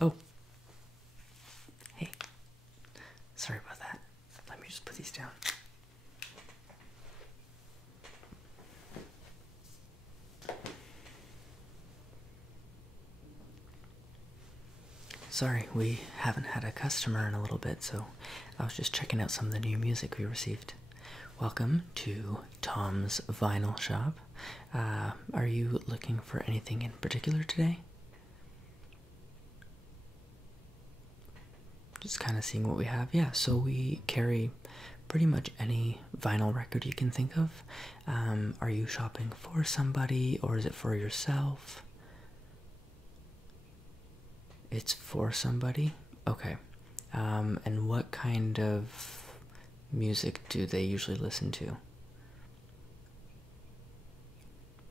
Oh. Hey. Sorry about that. Let me just put these down. Sorry, we haven't had a customer in a little bit, so I was just checking out some of the new music we received. Welcome to Tom's Vinyl Shop. Are you looking for anything in particular today? Just kind of seeing what we have. Yeah, so we carry pretty much any vinyl record you can think of. Are you shopping for somebody or is it for yourself? It's for somebody? Okay. And what kind of music do they usually listen to?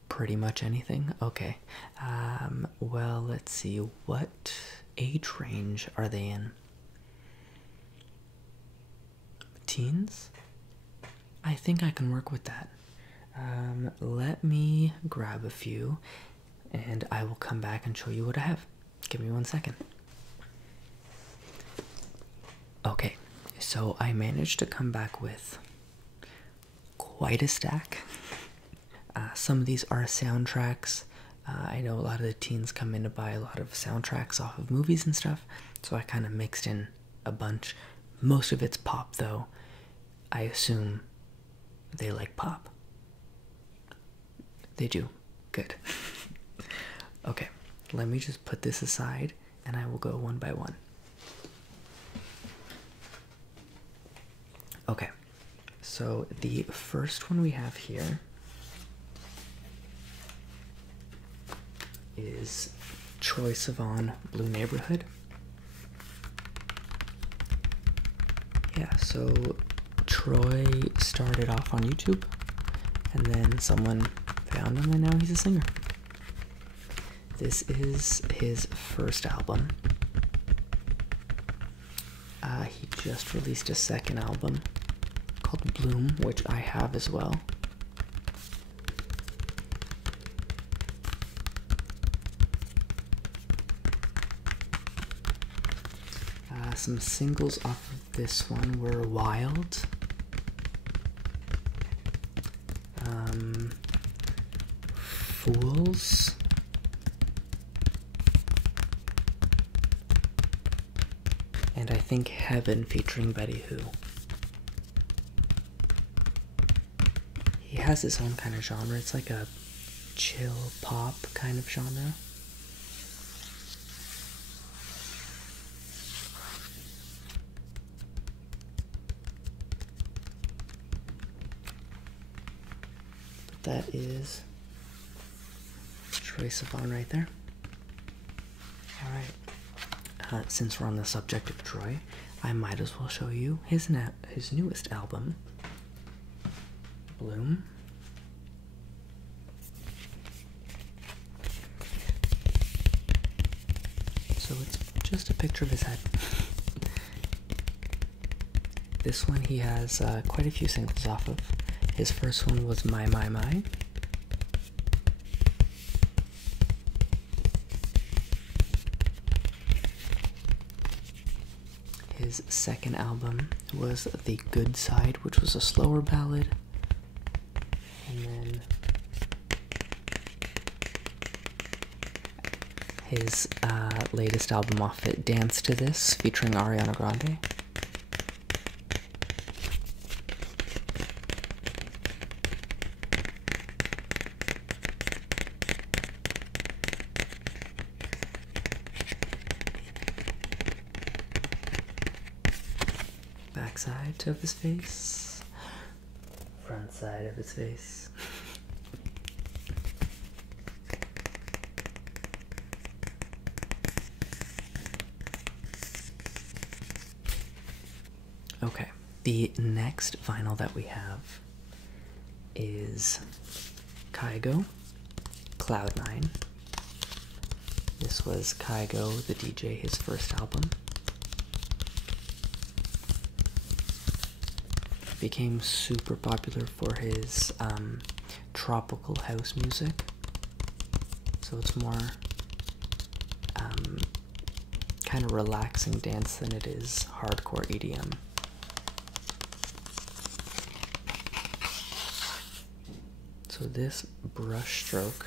Pretty much anything? Okay. Well, let's see. What age range are they in? Teens? I think I can work with that. Let me grab a few and I will come back and show you what I have. Give me 1 second. Okay, so I managed to come back with quite a stack. Some of these are soundtracks. I know a lot of the teens come in to buy a lot of soundtracks off of movies and stuff, so I kind of mixed in a bunch. Most of it's pop, though. I assume they like pop. They do. Good. Okay, let me just put this aside and I will go one by one. Okay, so the first one we have here is Troye Sivan, Blue Neighborhood. Yeah, so Troy started off on YouTube, and then someone found him, and now he's a singer. This is his first album. He just released a second album called Bloom, which I have as well. Some singles off of this one were Wild, Fools, and I think Heaven featuring Betty Who. He has his own kind of genre. It's like a chill pop kind of genre. That is Troye Sivan right there. Alright. Since we're on the subject of Troy, I might as well show you his newest album, Bloom. So it's just a picture of his head. This one he has quite a few singles off of. His first one was My. His second album was The Good Side, which was a slower ballad. And then his latest album off it, Dance to This, featuring Ariana Grande. Back side of his face, front side of his face. Okay, the next vinyl that we have is Kygo Cloud9. This was Kygo, the DJ, his first album. Became super popular for his tropical house music. So it's more kind of relaxing dance than it is hardcore EDM. So this brush stroke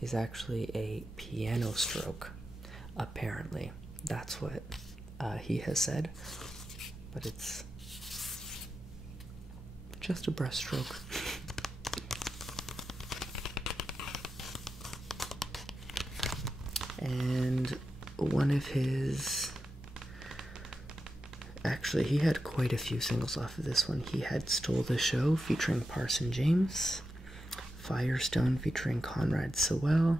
is actually a piano stroke, apparently. That's what he has said, but it's just a brush stroke. And one of his, actually he had quite a few singles off of this one. He had Stole the Show featuring Parson James, Firestone featuring Conrad Sewell,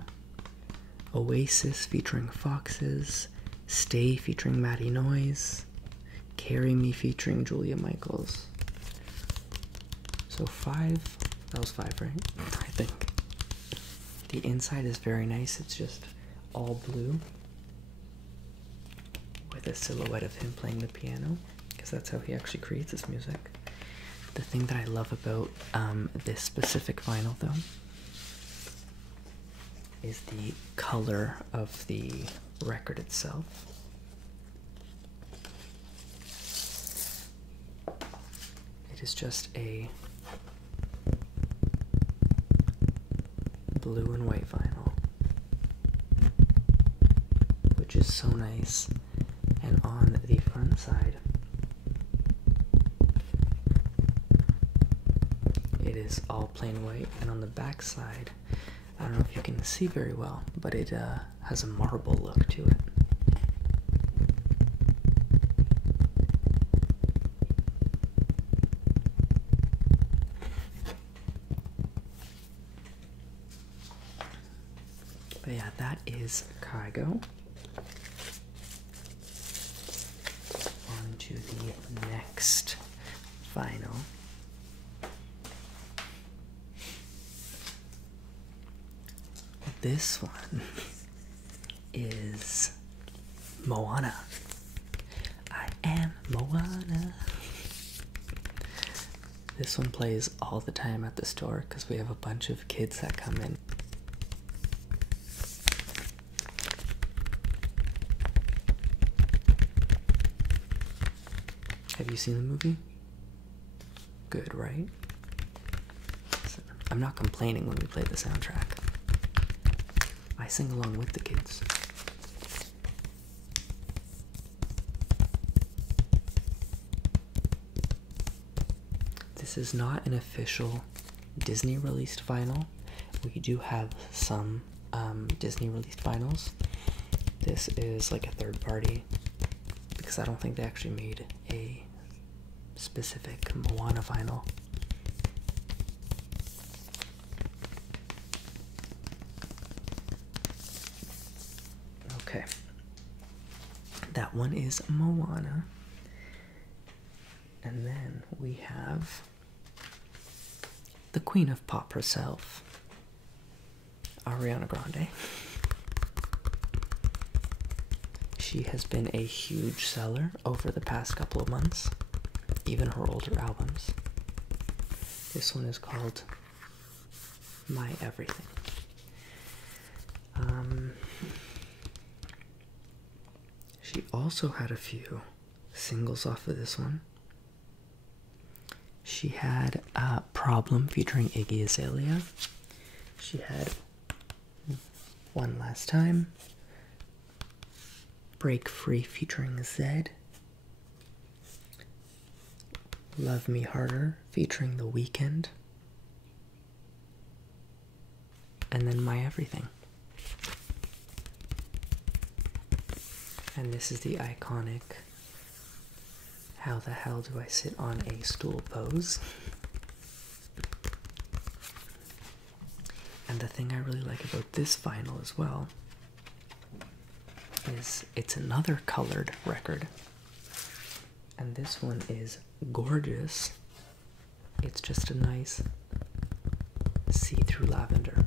Oasis featuring Foxes, Stay featuring Matty Noise, Carry Me featuring Julia Michaels. So 5, that was 5, right? I think. The inside is very nice. It's just all blue with a silhouette of him playing the piano, because that's how he actually creates his music. The thing that I love about this specific vinyl, though, is the color of the record itself. It is just a blue and white vinyl, which is so nice. And on the front side, it is all plain white, and on the back side, I don't know if you can see very well, but it has a marble look to it. But yeah, that is Kygo. On to the next vinyl. This one is Moana. I am Moana. This one plays all the time at the store because we have a bunch of kids that come in. Have you seen the movie? Good, right? So, I'm not complaining when we play the soundtrack. I sing along with the kids. This is not an official Disney released vinyl. We do have some Disney released vinyls. This is like a third party, because I don't think they actually made a specific Moana vinyl. Okay, that one is Moana. And then we have the Queen of Pop herself, Ariana Grande. She has been a huge seller over the past couple of months, even her older albums. This one is called My Everything. She also had a few singles off of this one. She had Problem featuring Iggy Azalea. She had One Last Time, Break Free featuring Zed, Love Me Harder featuring The Weeknd, and then My Everything. And this is the iconic "How the hell do I sit on a stool" pose. And the thing I really like about this vinyl as well is it's another colored record. And this one is gorgeous. It's just a nice see-through lavender.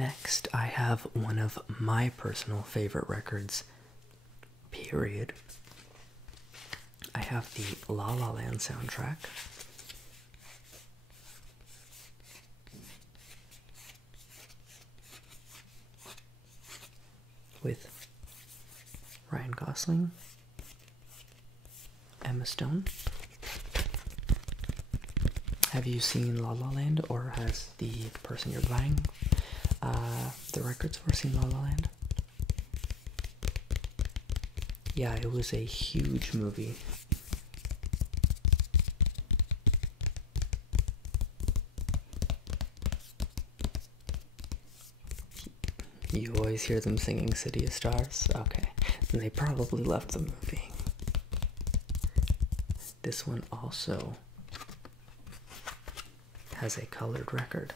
Next, I have one of my personal favorite records, period. I have the La La Land soundtrack. With Ryan Gosling, Emma Stone. Have you seen La La Land, or has the person you're buying the records for seen La La Land? Yeah, it was a huge movie. You always hear them singing City of Stars? Okay, then they probably left the movie. This one also has a colored record.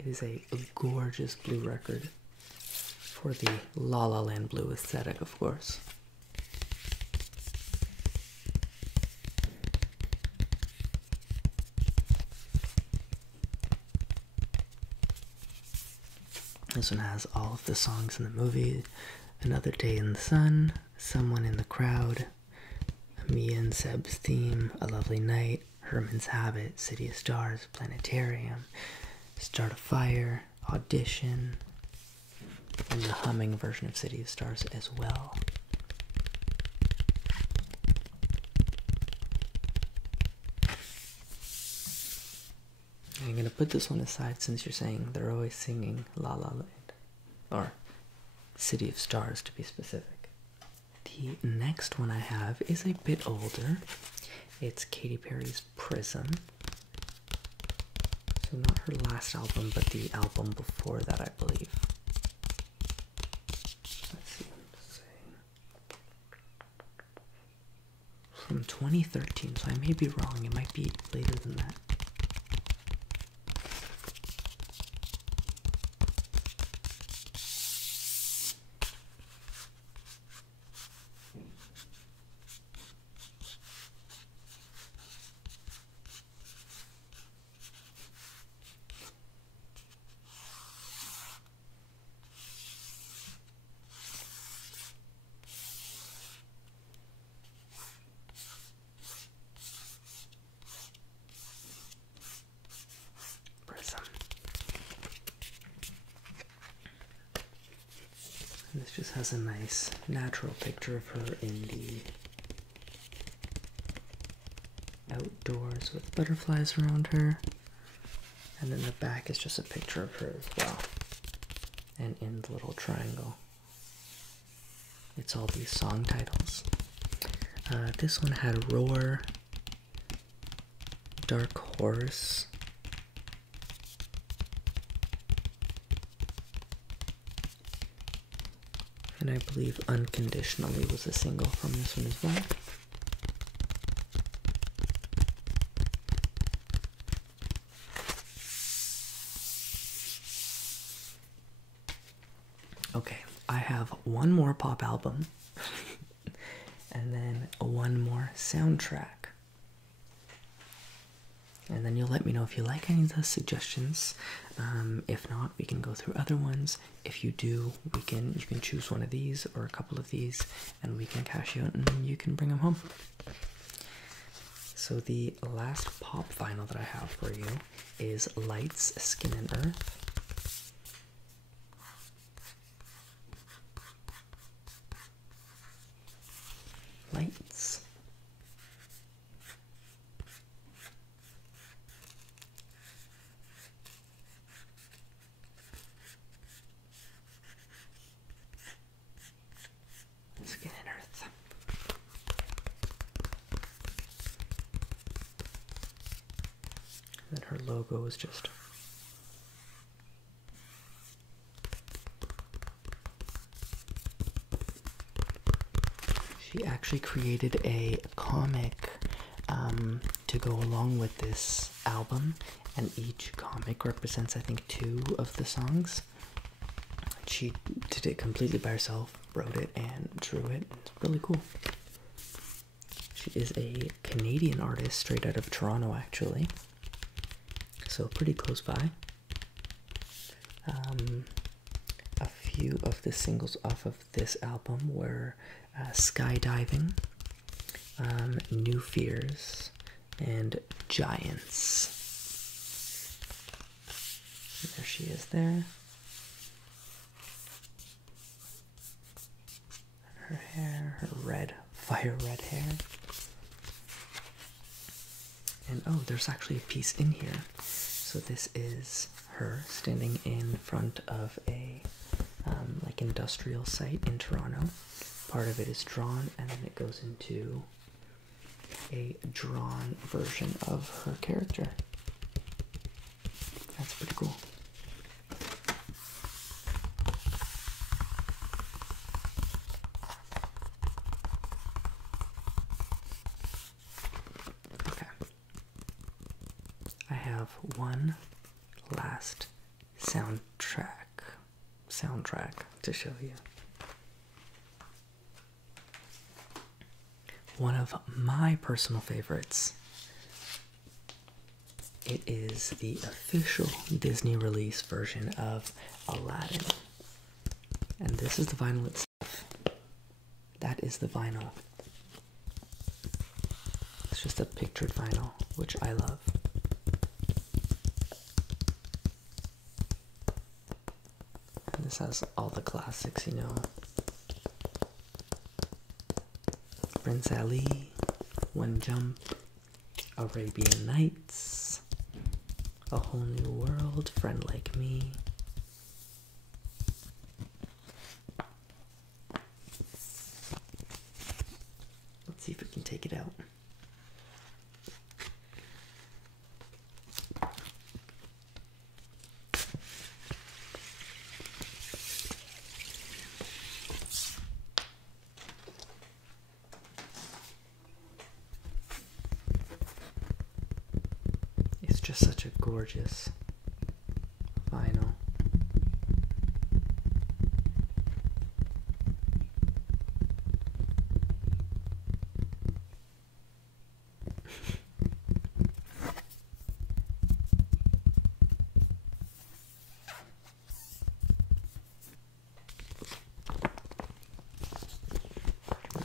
It is a gorgeous blue record for the La La Land blue aesthetic, of course. This one has all of the songs in the movie. Another Day in the Sun, Someone in the Crowd, Mia and Seb's Theme, A Lovely Night, Herman's Habit, City of Stars, Planetarium, Start a Fire, Audition, and the humming version of City of Stars as well. I'm gonna put this one aside since you're saying they're always singing La La Land, or City of Stars to be specific. The next one I have is a bit older. It's Katy Perry's Prism. So not her last album, but the album before that, I believe. Let's see what to say. From 2013, so I may be wrong. It might be later than that. This just has a nice natural picture of her in the outdoors with butterflies around her. And then the back is just a picture of her as well. And in the little triangle, it's all these song titles. This one had Roar, Dark Horse, and I believe Unconditionally was a single from this one as well. Okay, I have one more pop album and then one more soundtrack. And then you'll let me know if you like any of the suggestions. If not, we can go through other ones. If you do, you can choose one of these or a couple of these, and we can cash you out and you can bring them home. So the last pop vinyl that I have for you is Lights, Skin and Earth. Lights. Skin and Earth. And then her logo is just she actually created a comic to go along with this album, and each comic represents, I think, 2 of the songs. She did it completely by herself, wrote it and drew it. It's really cool. She is a Canadian artist straight out of Toronto, actually. so pretty close by. A few of the singles off of this album were Skydiving, New Fears, and Giants. There she is there. Her hair, her red, fire red hair. And oh, there's actually a piece in here. So this is her standing in front of a like industrial site in Toronto. Part of it is drawn, and then it goes into a drawn version of her character. That's pretty cool. Okay. I have one last soundtrack to show you. One of my personal favorites. It is the official Disney release version of Aladdin. And this is the vinyl itself. That is the vinyl. It's just a pictured vinyl, which I love. And this has all the classics, you know. Prince Ali, One Jump, Arabian Nights, A Whole New World, Friend Like Me. Let's see if we can take it out. Just such a gorgeous vinyl.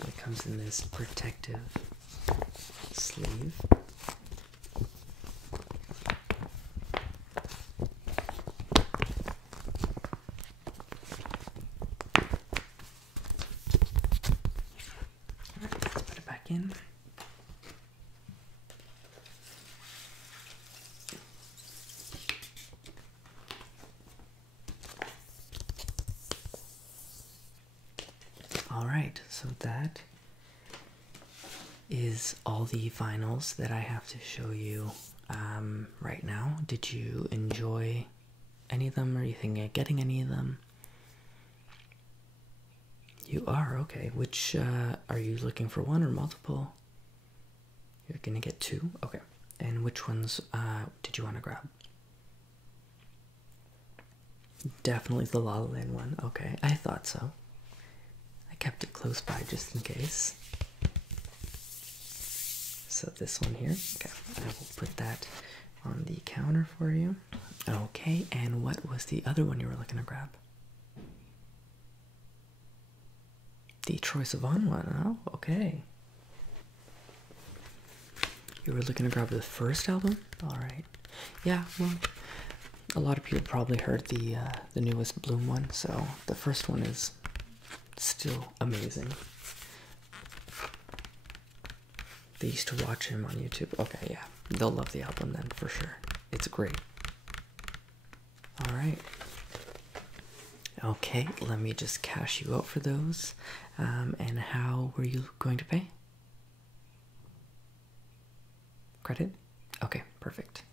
It comes in this protective sleeve. In. All right, so that is all the vinyls that I have to show you right now. Did you enjoy any of them? Are you thinking of getting any of them? You are? Okay. Which, are you looking for one or multiple? You're gonna get two? Okay. And which ones, did you want to grab? Definitely the La La Land one. Okay, I thought so. I kept it close by just in case. So this one here, okay, I will put that on the counter for you. Okay, and what was the other one you were looking to grab? The Troye Sivan one. Oh, okay. You were looking to grab the first album? Alright. Yeah, well, a lot of people probably heard the newest Bloom one, so the first one is still amazing. They used to watch him on YouTube. Okay, yeah. They'll love the album then, for sure. It's great. Alright. Okay, let me just cash you out for those. And how were you going to pay? Credit? Okay, perfect.